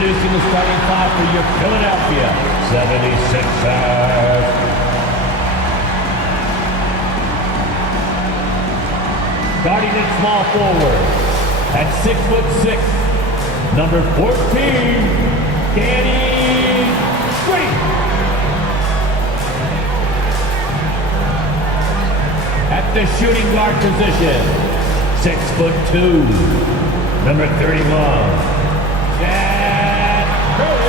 Introducing the starting five for your Philadelphia 76ers. Starting at small forward at 6'6", number 14, Danny Green. At the shooting guard position, 6'2", number 31, Chad Curry.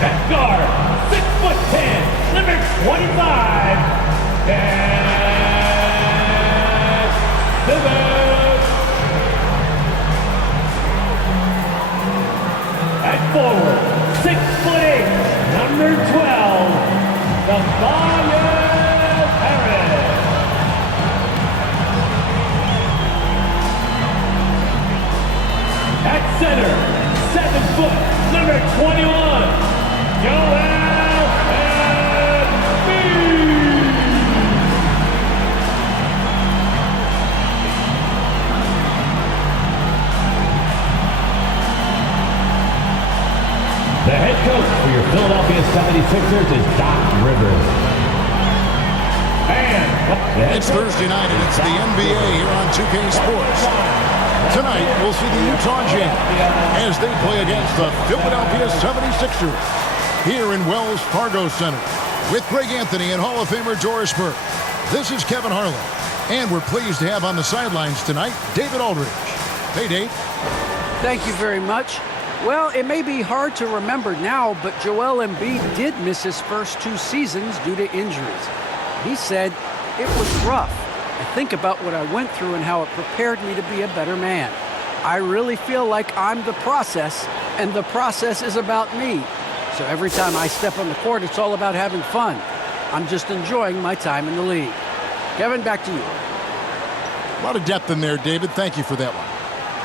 At guard, 6'10", number 25, Dan Simmons. At forward, 6'8", number 12, Tobias Harris. At center, 7 foot, number 21, Joel Embiid. The head coach for your Philadelphia 76ers is Doc Rivers. And it's Thursday night and it's the NBA here on 2K Sports. Tonight, we'll see the Utah Jazz as they play against the Philadelphia 76ers here in Wells Fargo Center with Greg Anthony and Hall of Famer Doris Burke. This is Kevin Harlan, and we're pleased to have on the sidelines tonight David Aldridge. Hey, Dave. Thank you very much. Well, it may be hard to remember now, but Joel Embiid did miss his first 2 seasons due to injuries. He said, "It was rough. I think about what I went through and how it prepared me to be a better man. I really feel like I'm the process, and the process is about me. So every time I step on the court, it's all about having fun. I'm just enjoying my time in the league." Kevin, back to you. A lot of depth in there, David. Thank you for that one.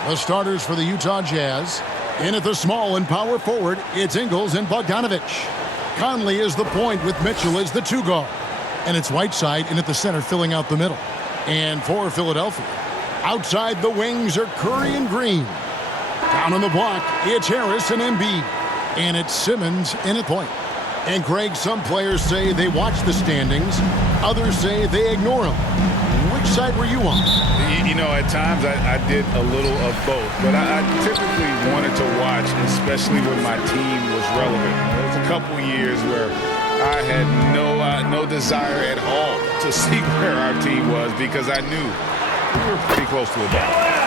The starters for the Utah Jazz. In at the small and power forward, it's Ingles and Bogdanovich. Conley is the point with Mitchell as the 2 guard. And it's Whiteside in at the center filling out the middle. And for Philadelphia, outside the wings are Curry and Green. Down on the block, it's Harris and Embiid. And it's Simmons in at point. And Greg, some players say they watch the standings. Others say they ignore them. Which side were you on? You know, at times I did a little of both, but I typically wanted to watch, especially when my team was relevant. There was a couple years where I had no desire at all to see where our team was because I knew we were pretty close to a ball.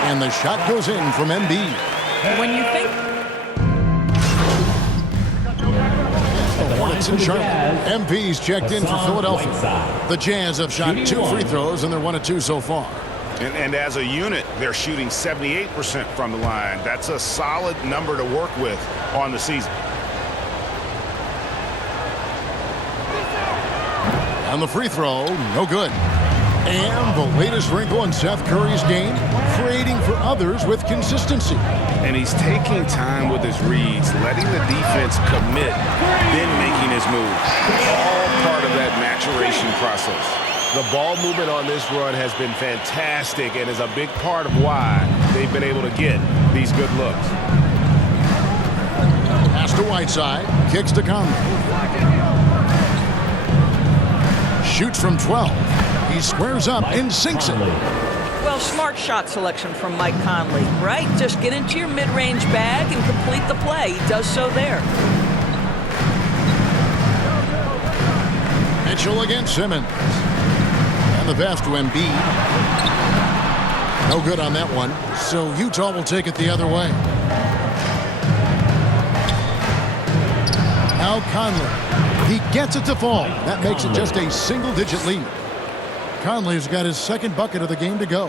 And the shot goes in from Embiid. When you think Hornets in Charlotte. MP's checked in for Philadelphia. The Jazz have shot 2 free throws, and they're 1 of 2 so far. And as a unit, they're shooting 78% from the line. That's a solid number to work with on the season. And the free throw, no good. And the latest wrinkle in Seth Curry's game, creating for others with consistency. And he's taking time with his reads, letting the defense commit, then making his move. All part of that maturation process. The ball movement on this run has been fantastic and is a big part of why they've been able to get these good looks. Pass to Whiteside, kicks to Conley. Shoots from 12. He squares up and sinks it. Well, smart shot selection from Mike Conley, right? Just get into your mid-range bag and complete the play. He does so there. Mitchell against Simmons. And the pass to Embiid. No good on that one. So Utah will take it the other way. Now Conley. He gets it to fall. That makes it just a single-digit lead. Conley's got his 2nd bucket of the game to go.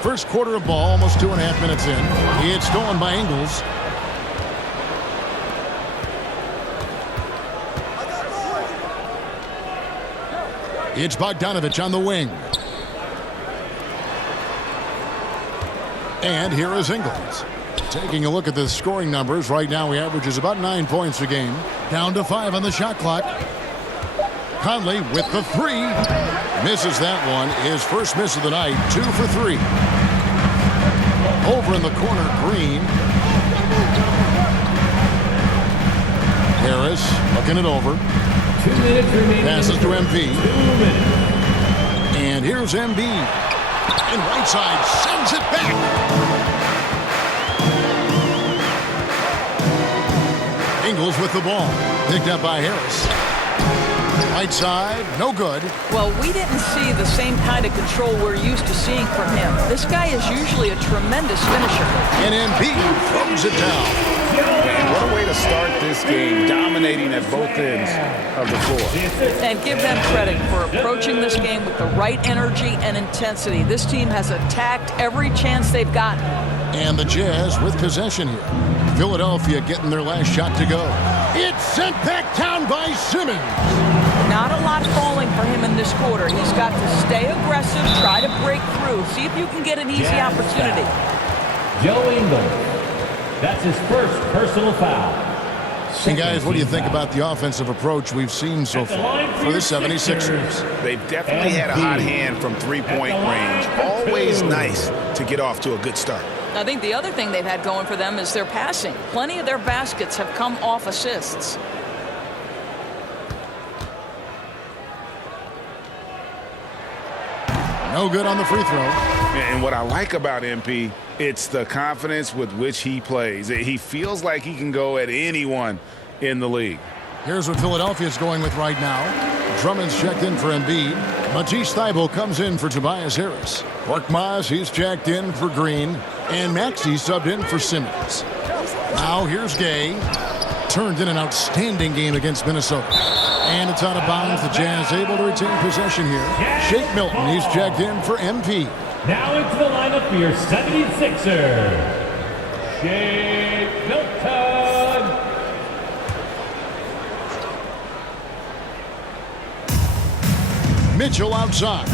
First quarter of ball, almost 2.5 minutes in. It's stolen by Ingles. It's Bogdanovich on the wing. And here is Ingles. Taking a look at the scoring numbers, right now he averages about 9 points a game. Down to 5 on the shot clock. Conley with the 3. Misses that one. His first miss of the night. 2 for 3. Over in the corner, Green. Harris looking it over. 2 minutes remaining. Passes to MP. 2 minutes. And here's MB. And right side sends it back. Ingles with the ball. Picked up by Harris. Right side, no good. Well, we didn't see the same kind of control we're used to seeing from him. This guy is usually a tremendous finisher. And MB throws it down. Man, what a way to start this game, dominating at both ends of the floor. And give them credit for approaching this game with the right energy and intensity. This team has attacked every chance they've gotten. And the Jazz with possession here. Philadelphia getting their last shot to go. It's sent back down by Simmons. Not a lot falling for him in this quarter. He's got to stay aggressive, try to break through, see if you can get an easy opportunity. Joe Ingles. That's his first personal foul. And guys, what do you think about the offensive approach we've seen so far for the 76ers? They've definitely had a hot hand from three-point range. Always nice to get off to a good start. I think the other thing they've had going for them is their passing. Plenty of their baskets have come off assists. No good on the free throw. And what I like about MP, it's the confidence with which he plays. He feels like he can go at anyone in the league. Here's what Philadelphia's going with right now. Drummond's checked in for Embiid. Matisse Thybulle comes in for Tobias Harris. Korkmaz, he's checked in for Green. And Maxey subbed in for Simmons. Now here's Gay. Turned in an outstanding game against Minnesota. And it's out of bounds. The Jazz able to retain possession here. Shake Milton, he's checked in for MP. Now into the lineup for your 76ers. Shake Milton. Mitchell outside.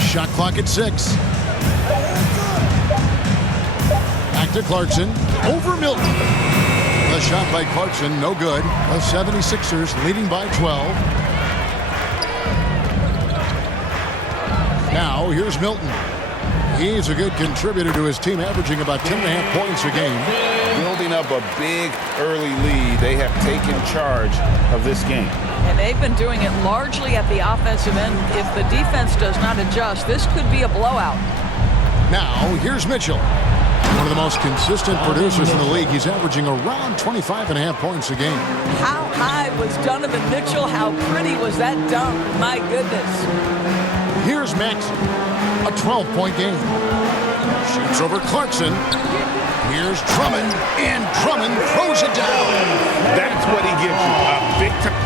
Shot clock at 6. Back to Clarkson. Over Milton. The shot by Clarkson, no good. The 76ers leading by 12. Now, here's Milton. He's a good contributor to his team, averaging about 10.5 points a game. Building up a big early lead, they have taken charge of this game. And they've been doing it largely at the offensive end. If the defense does not adjust, this could be a blowout. Now, here's Mitchell. One of the most consistent producers in the league. He's averaging around 25.5 points a game. How high was Donovan Mitchell? How pretty was that dunk? My goodness. Here's Maxey. A 12-point game. Shoots over Clarkson. Here's Drummond. And Drummond throws it down. That's what he gives you, a big time.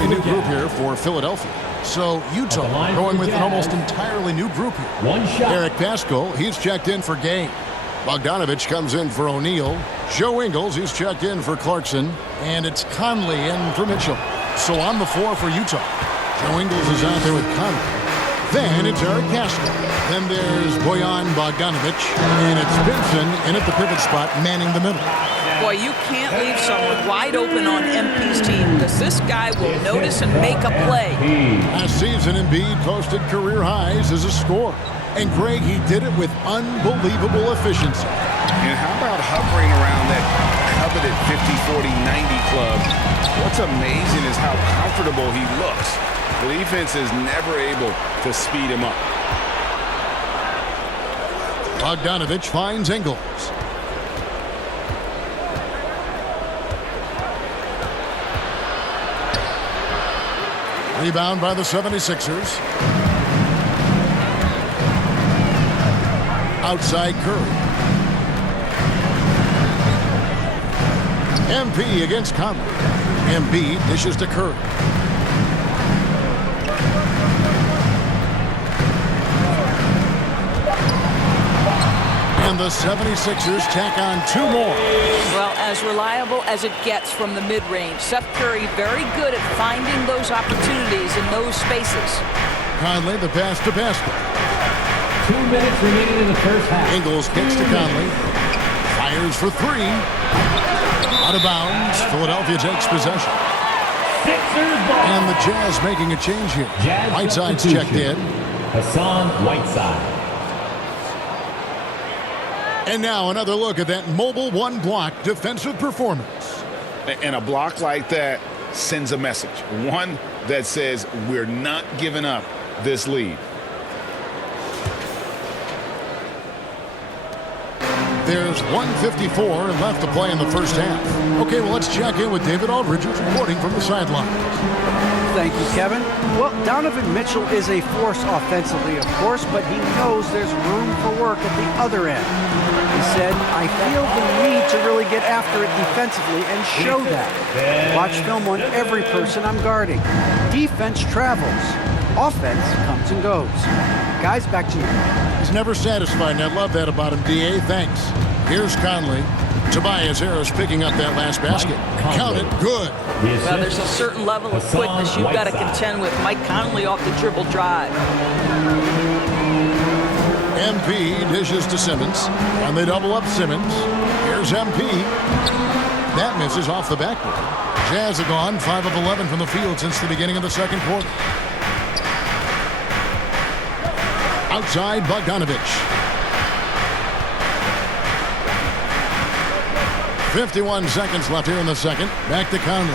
A new group here for Philadelphia. So Utah going with an almost entirely new group here. One shot. Eric Paschal, he's checked in for Gay. Bogdanovich comes in for O'Neal. Joe Ingles, he's checked in for Clarkson. And it's Conley in for Mitchell. So on the floor for Utah. Joe Ingles is out there with Conley. Then it's Eric Paschal. Then there's Bojan Bogdanovich. And it's Benson in at the pivot spot, manning the middle. Boy, you can't leave someone wide open on MP's team because this guy will notice and make a play. Last season, Embiid posted career highs as a scorer. And Greg, he did it with unbelievable efficiency. And how about hovering around that coveted 50-40-90 club? What's amazing is how comfortable he looks. The defense is never able to speed him up. Bogdanovich finds Ingles. Rebound by the 76ers. Outside Curry. MP against Conley. Embiid dishes to Curry. And the 76ers tack on 2 more. Well, as reliable as it gets from the mid-range. Seth Curry very good at finding those opportunities in those spaces. Conley, the pass to Paschal. 2 minutes remaining in the first half. Ingles kicks to Conley. Fires for 3. Out of bounds. Philadelphia takes possession. Sixers ball. And the Jazz making a change here. Jazz Whiteside's checked in. Hassan Whiteside. And now another look at that mobile one-block defensive performance. And a block like that sends a message. One that says we're not giving up this lead. There's 1:54 left to play in the first half. Okay, well, let's check in with David Aldridge, who's reporting from the sideline. Thank you, Kevin. Well, Donovan Mitchell is a force offensively, of course, but he knows there's room for work at the other end. He said, I feel the need to really get after it defensively and show that. Watch film on every person I'm guarding. Defense travels. Offense comes and goes. Guys, back to you. He's never satisfied, and I love that about him, D.A. Thanks. Here's Conley. Tobias Harris picking up that last basket. Count it. Good. Well, there's a certain level of quickness you've got to contend with. Mike Conley off the dribble drive. MP dishes to Simmons, and they double up Simmons. Here's MP. That misses off the backboard. Jazz have gone 5 of 11 from the field since the beginning of the second quarter. Outside, Bogdanovich. 51 seconds left here in the second. Back to Conley.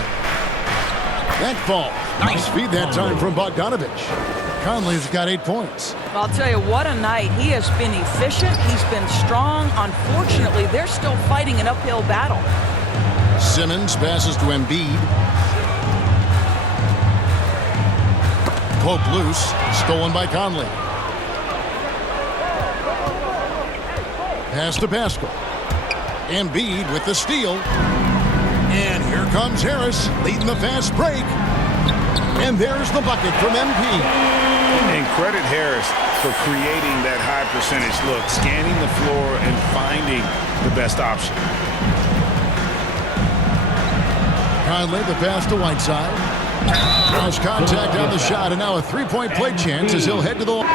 That ball. Nice feed that time from Bogdanovich. Conley's got 8 points. I'll tell you, what a night. He has been efficient. He's been strong. Unfortunately, they're still fighting an uphill battle. Simmons passes to Embiid. Poke loose. Stolen by Conley. Pass to Pascal. Embiid with the steal. And here comes Harris leading the fast break. And there's the bucket from MP. And credit Harris for creating that high percentage look, scanning the floor and finding the best option. Conley, the pass to Whiteside. Cross contact on the shot, and now a three-point play chance as he'll head to the line.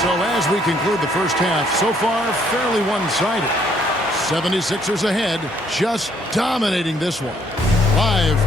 So as we conclude the first half, so far fairly one-sided. 76ers ahead, just dominating this one. Live.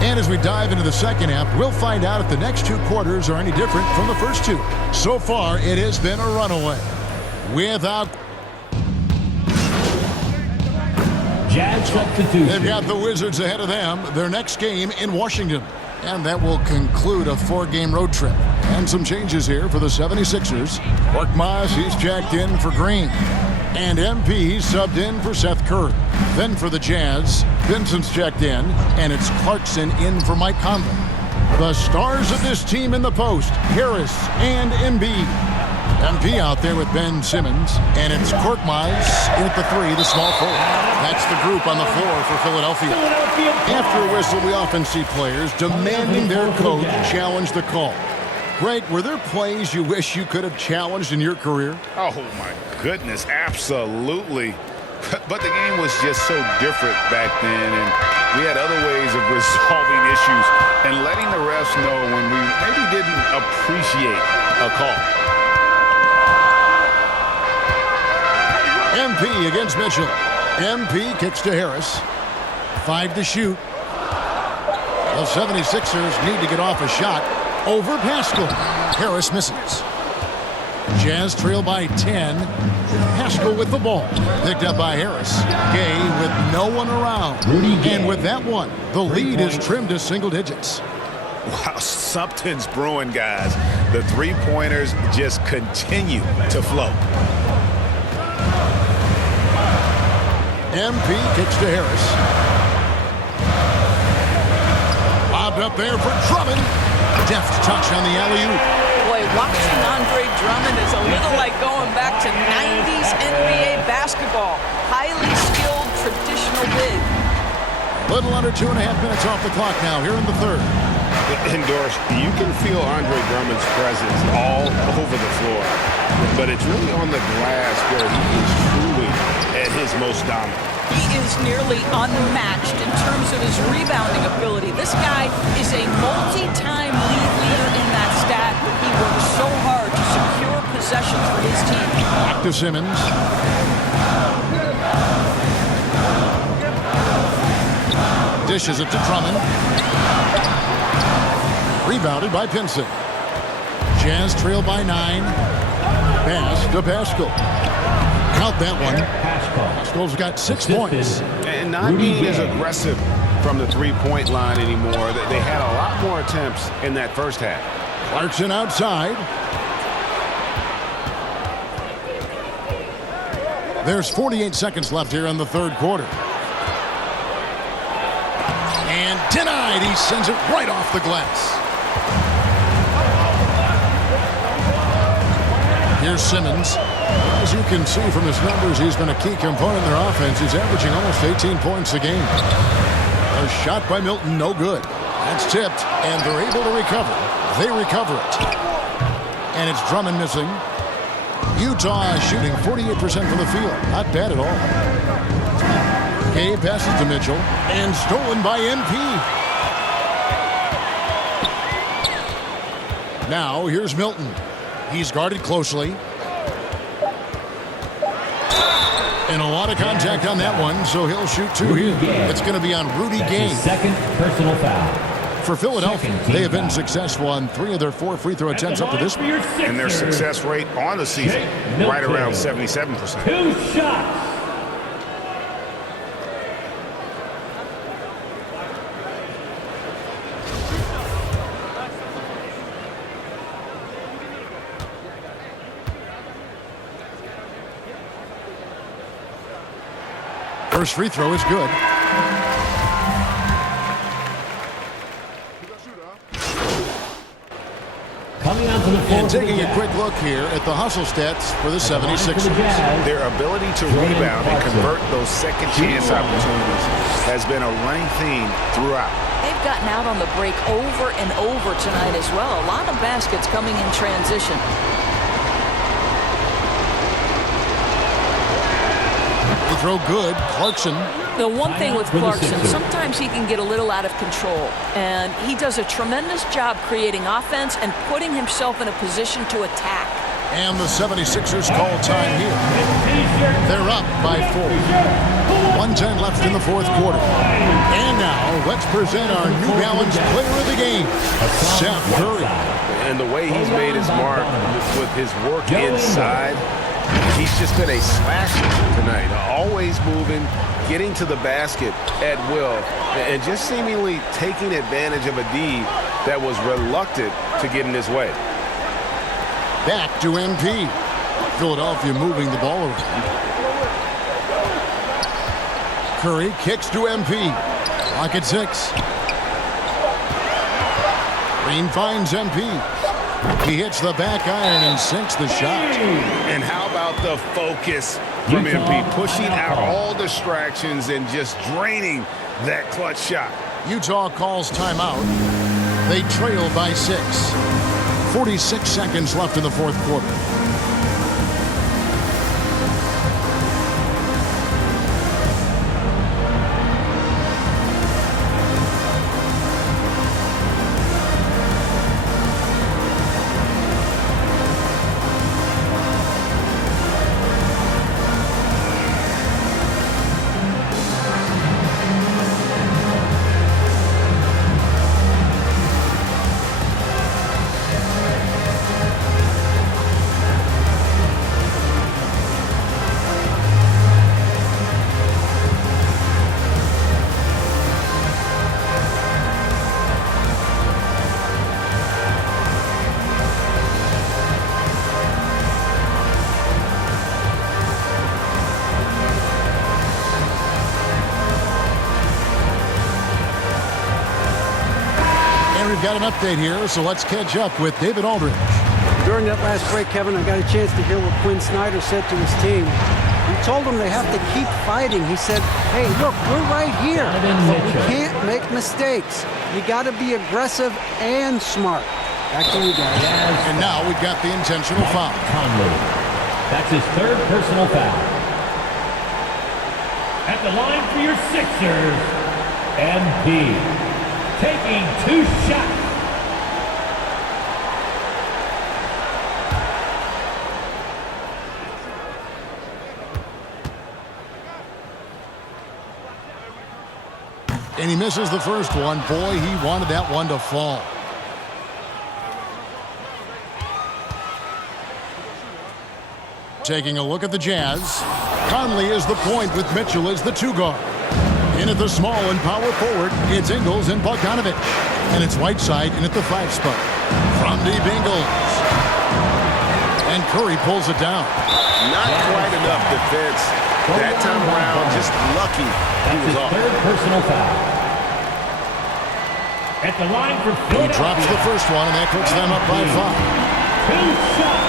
And as we dive into the second half, we'll find out if the next two quarters are any different from the first two. So far, it has been a runaway. Without... Jazz substitution. They've got the Wizards ahead of them, their next game in Washington. And that will conclude a 4-game road trip. And some changes here for the 76ers. Korkmaz, he's checked in for Green. And MP subbed in for Seth Curry. Then for the Jazz, Vincent's checked in, and it's Clarkson in for Mike Conley. The stars of this team in the post, Harris and Embiid. MP out there with Ben Simmons, and it's Korkmaz at the 3, the small forward. That's the group on the floor for Philadelphia. After a whistle, we often see players demanding their coach challenge the call. Greg, were there plays you wish you could have challenged in your career? Oh, my goodness, absolutely. But the game was just so different back then, and we had other ways of resolving issues and letting the refs know when we maybe didn't appreciate a call. MP against Mitchell. MP kicks to Harris. 5 to shoot. The 76ers need to get off a shot. Over Pascal. Harris misses. Jazz trail by 10. Pascal with the ball. Picked up by Harris. Gay with no one around. And with that one, the lead is trimmed to single digits. Wow, something's brewing, guys. The three-pointers just continue to flow. MP kicks to Harris. Lobbed up there for Drummond. Deft touch on the alley-oop. Boy, watching Andre Drummond is a little like going back to 90s NBA basketball. Highly skilled, traditional big. Little under 2.5 minutes off the clock now here in the third. Indoors, you can feel Andre Drummond's presence all over the floor, but it's really on the glass where he is truly at his most dominant. He is nearly unmatched in terms of his rebounding ability. This guy is a multi-time league leader in that stat. He works so hard to secure possessions for his team. Back to Simmons. Dishes it to Drummond. Rebounded by Pinson. Jazz trail by 9. Pass to Pascal. Count that one. Pascal's got 6 points. And not being as aggressive from the three-point line anymore. They had a lot more attempts in that first half. Clarkson outside. There's 48 seconds left here in the third quarter. And denied. He sends it right off the glass. Here's Simmons. As you can see from his numbers, he's been a key component in their offense. He's averaging almost 18 points a game. A shot by Milton, no good. That's tipped, and they're able to recover. They recover it. And it's Drummond missing. Utah is shooting 48% from the field. Not bad at all. Gay passes to Mitchell, and stolen by MP. Now, here's Milton. He's guarded closely. And a lot of contact on that one, so he'll shoot 2 here. It's going to be on Rudy Gay. Second personal foul. For Philadelphia, they have been successful on 3 of their 4 free throw attempts up to this point. And their success rate on the season, right around 77%. 2 shots. First free throw is good. Coming out to the floor. And taking a quick look here at the hustle stats for the 76ers. Their ability to rebound and convert those second chance opportunities has been a running theme throughout. They've gotten out on the break over and over tonight as well. A lot of baskets coming in transition. Throw good. Clarkson. The one thing with Clarkson, sometimes he can get a little out of control, and he does a tremendous job creating offense and putting himself in a position to attack. And the 76ers call time here. They're up by 4. 1:10 left in the fourth quarter. And now, let's present our New Balance player of the game, Steph Curry. And the way he's made his mark with his work inside, he's just been a slasher tonight. Always moving, getting to the basket at will, and just seemingly taking advantage of a D that was reluctant to get in his way. Back to MP. Philadelphia moving the ball around. Curry kicks to MP. Clock at 6. Green finds MP. He hits the back iron and sinks the shot. And how about the focus from MP, pushing out all distractions and just draining that clutch shot. Utah calls timeout. They trail by 6. 46 seconds left in the fourth quarter. We've got an update here, so let's catch up with David Aldridge. During that last break, Kevin, I got a chance to hear what Quinn Snyder said to his team. He told them they have to keep fighting. He said, hey, look, we're right here, but we can't make mistakes. You got to be aggressive and smart. Back to you guys. And now we've got the intentional foul. Conley. That's his third personal foul. At the line for your Sixers, MP. Taking 2 shots. And he misses the first one. Boy, he wanted that one to fall. Taking a look at the Jazz. Conley is the point with Mitchell as the 2 guard. In at the small and power forward, it's Ingles and Bogdanovich. And it's Whiteside in at the 5 spot. From deep, Ingles. And Curry pulls it down. Not quite enough defense that time around. Just lucky he was off. Third personal foul. At the line for He drops the first one, and that puts them up by 5. 2 shots.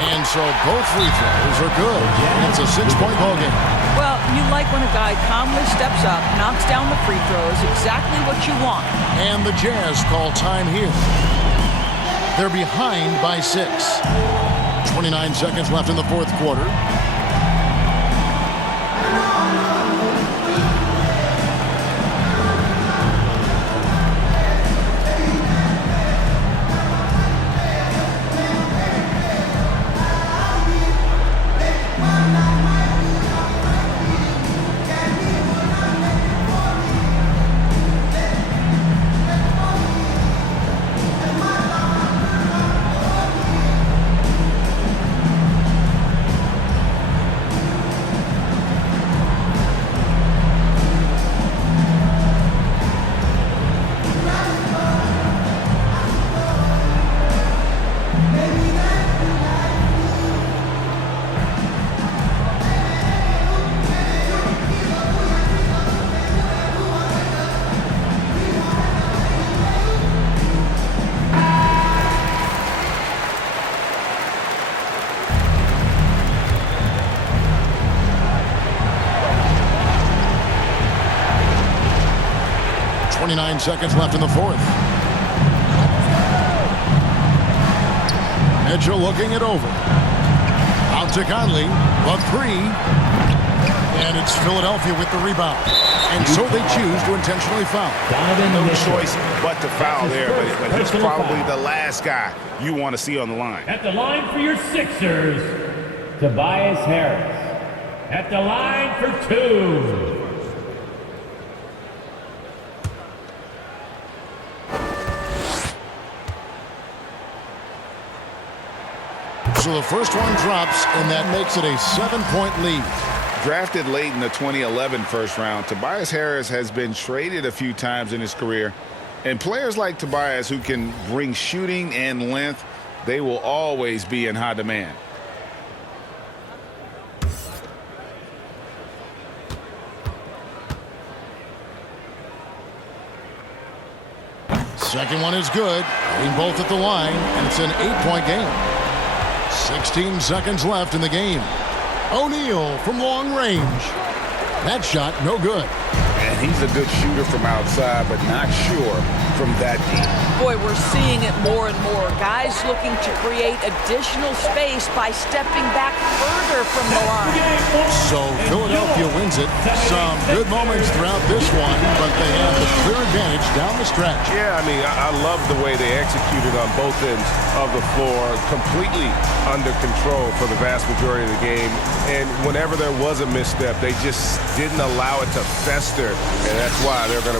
And so both free throws are good. It's a 6-point ball game. Well, you like when a guy calmly steps up, knocks down the free throws, exactly what you want. And the Jazz call time here. They're behind by 6. 29 seconds left in the fourth quarter. Seconds left in the fourth. Mitchell looking it over. Out to Conley. A 3. And it's Philadelphia with the rebound. And so they choose to intentionally foul. No choice but to foul there, but he's probably the last guy you want to see on the line. At the line for your Sixers, Tobias Harris. At the line for 2. So the first one drops, and that makes it a 7-point lead. Drafted late in the 2011 first round, Tobias Harris has been traded a few times in his career. And players like Tobias who can bring shooting and length, they will always be in high demand. Second one is good. Hitting both at the line, and it's an 8-point game. 16 seconds left in the game. O'Neal from long range. That shot, no good. And he's a good shooter from outside, but not sure from that deep. Boy, we're seeing it more and more. Guys looking to create additional space by stepping back further from the line. So Philadelphia wins it. Some good moments throughout this one, but they have the clear advantage down the stretch. Yeah, I mean, I love the way they executed on both ends of the floor, completely under control for the vast majority of the game. And whenever there was a misstep, they just didn't allow it to fester, and that's why they're going to